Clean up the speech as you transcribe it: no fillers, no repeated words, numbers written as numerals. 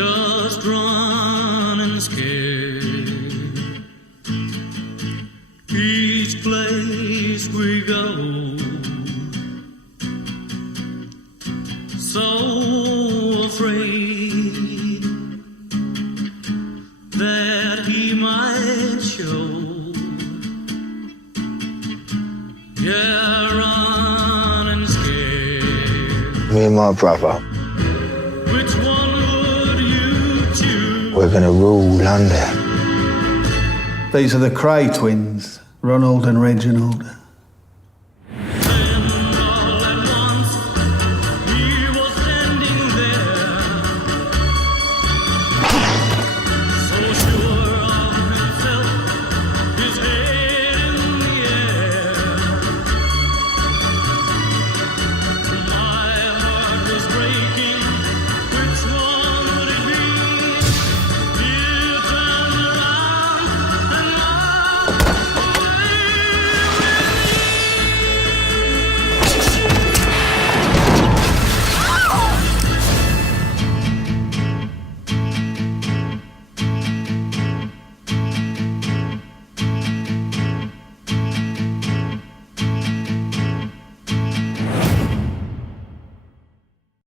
just running scared. Each place we go, so afraid that he might show. Yeah, running scared. Me and my brother, Which one would you choose? we're gonna rule London. These are the Kray twins, Ronaldu and Reginaldu.